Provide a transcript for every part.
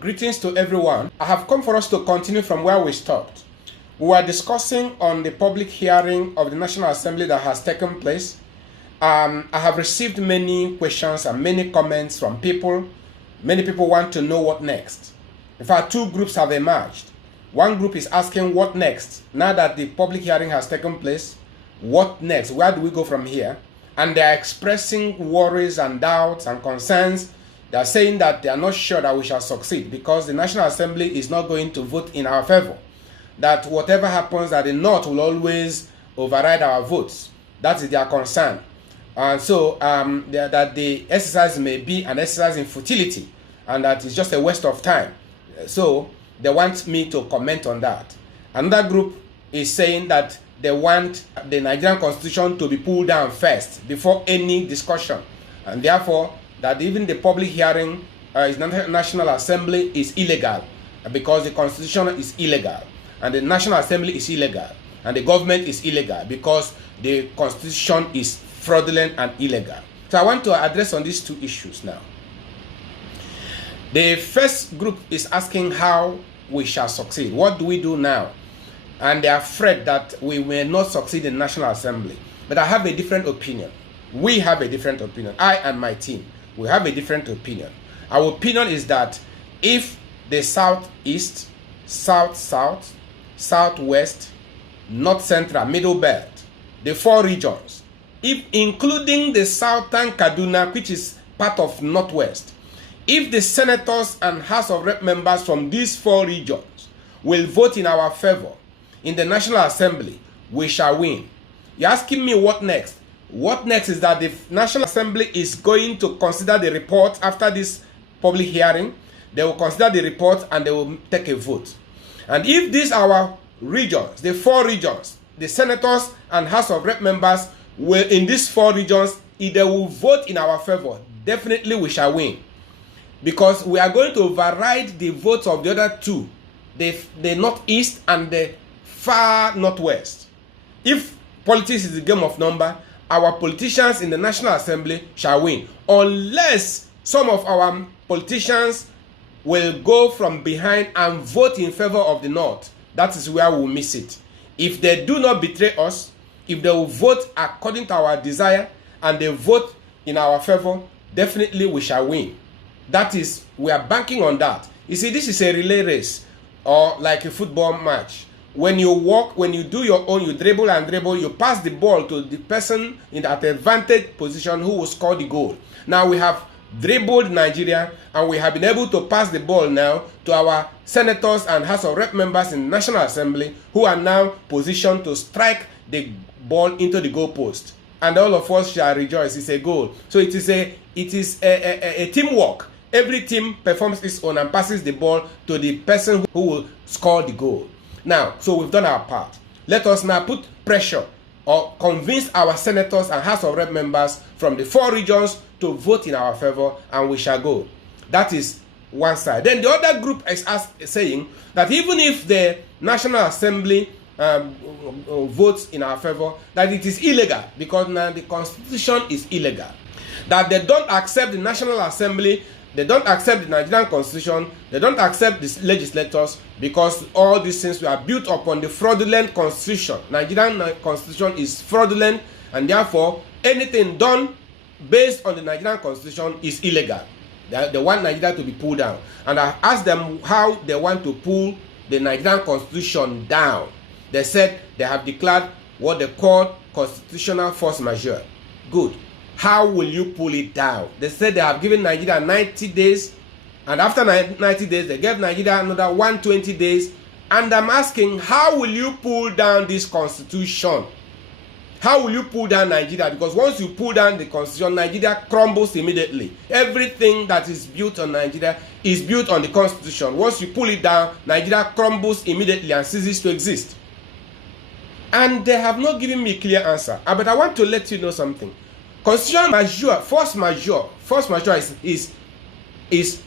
Greetings to everyone. I have come for us to continue from where we stopped. We were discussing on the public hearing of the National Assembly that has taken place. I have received many questions and many comments from people. Many people want to know what next. In fact, two groups have emerged. One group is asking what next. Now that the public hearing has taken place, what next? Where do we go from here? And they are expressing worries and doubts and concerns. They are saying that they are not sure that we shall succeed because the National Assembly is not going to vote in our favor. That whatever happens, that the North will always override our votes. That is their concern. And so that the exercise may be an exercise in futility and that it's just a waste of time. So they want me to comment on that. Another group is saying that they want the Nigerian constitution to be pulled down first before any discussion. And therefore, that even the public hearing in the National Assembly is illegal because the constitution is illegal and the National Assembly is illegal and the government is illegal because the constitution is fraudulent and illegal. So I want to address on these two issues now. The first group is asking how we shall succeed. What do we do now? And they are afraid that we may not succeed in the National Assembly. But I have a different opinion. We have a different opinion. I and my team, we have a different opinion. Our opinion is that if the Southeast, South-South, Southwest, North Central, Middle Belt, the four regions, if including the Southern Kaduna, which is part of Northwest, if the senators and House of Rep members from these four regions will vote in our favor in the National Assembly, we shall win. You're asking me what next? What next is that the National Assembly is going to consider the report after this public hearing. They will consider the report and they will take a vote. And if these our regions, the four regions, the senators and House of Rep members will in these four regions, if they will vote in our favor, definitely we shall win. Because we are going to override the votes of the other two, the Northeast and the far Northwest. If politics is a game of number, our politicians in the National Assembly shall win. Unless some of our politicians will go from behind and vote in favor of the North. That is where we'll miss it. If they do not betray us, if they will vote according to our desire and they vote in our favor, definitely we shall win. That is, we are banking on that. You see, this is a relay race or like a football match. When you walk, when you do your own, you dribble and dribble, you pass the ball to the person in that advantage position who will score the goal. Now we have dribbled Nigeria and we have been able to pass the ball now to our senators and House of Rep members in the National Assembly who are now positioned to strike the ball into the goalpost. And all of us shall rejoice. It's a goal. So it is a teamwork. Every team performs its own and passes the ball to the person who will score the goal. Now, so we've done our part. Let us now put pressure or convince our senators and House of Rep members from the four regions to vote in our favor and we shall go. That is one side. Then the other group is saying that even if the National Assembly votes in our favor, that it is illegal because now the Constitution is illegal. That they don't accept the National Assembly, they don't accept the Nigerian Constitution, they don't accept the legislators because all these things were built upon the fraudulent Constitution. Nigerian Constitution is fraudulent and therefore anything done based on the Nigerian Constitution is illegal. They want Nigeria to be pulled down. And I asked them how they want to pull the Nigerian Constitution down. They said they have declared what they call constitutional force majeure. Good. How will you pull it down? They said they have given Nigeria 90 days. And after 90 days, they gave Nigeria another 120 days. And I'm asking, how will you pull down this constitution? How will you pull down Nigeria? Because once you pull down the constitution, Nigeria crumbles immediately. Everything that is built on Nigeria is built on the constitution. Once you pull it down, Nigeria crumbles immediately and ceases to exist. And they have not given me a clear answer. But I want to let you know something. Constitutional majeure, force majeure is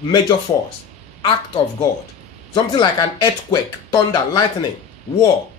major force, act of God. Something like an earthquake, thunder, lightning, war,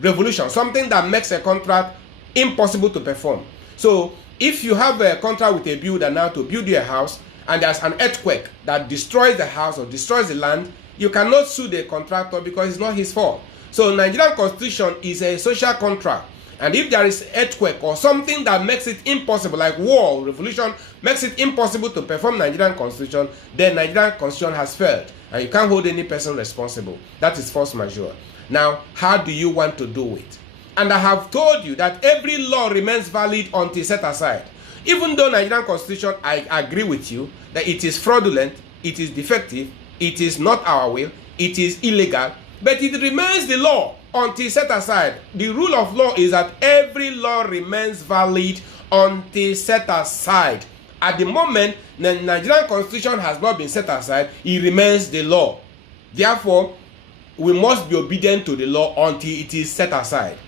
revolution, something that makes a contract impossible to perform. So If you have a contract with a builder now to build you a house, and there's an earthquake that destroys the house or destroys the land, you cannot sue the contractor because it's not his fault. So Nigerian constitution is a social contract. And if there is earthquake or something that makes it impossible, like war, revolution, makes it impossible to perform Nigerian constitution, then Nigerian constitution has failed. And you can't hold any person responsible. That is force majeure. Now, how do you want to do it? And I have told you that every law remains valid until set aside. Even though Nigerian constitution, I agree with you, that it is fraudulent, it is defective, it is not our will, it is illegal, but it remains the law until set aside. The rule of law is that every law remains valid until set aside. At the moment, the Nigerian constitution has not been set aside, it remains the law. Therefore, we must be obedient to the law until it is set aside.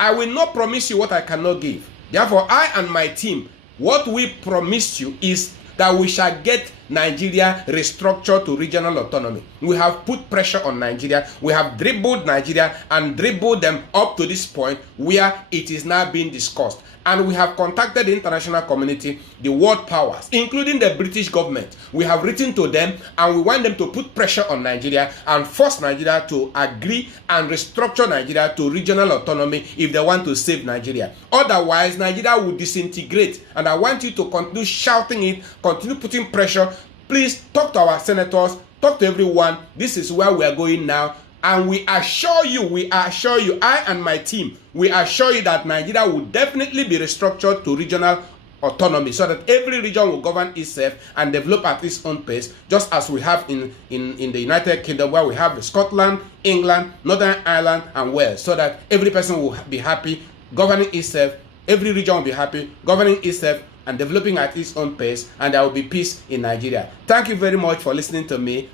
I will not promise you what I cannot give. Therefore, I and my team, what we promised you is that we shall get Nigeria restructured to regional autonomy. We have put pressure on Nigeria. We have dribbled Nigeria and dribbled them up to this point where it is now being discussed. And we have contacted the international community, the world powers, including the British government. We have written to them and we want them to put pressure on Nigeria and force Nigeria to agree and restructure Nigeria to regional autonomy if they want to save Nigeria. Otherwise, Nigeria will disintegrate. And I want you to continue shouting it, continue putting pressure. Please talk to our senators, talk to everyone. This is where we are going now. And we assure you, I and my team, we assure you that Nigeria will definitely be restructured to regional autonomy so that every region will govern itself and develop at its own pace, just as we have in the United Kingdom, where we have Scotland, England, Northern Ireland, and Wales, so that every person will be happy governing itself, every region will be happy governing itself and developing at its own pace, and there will be peace in Nigeria. Thank you very much for listening to me.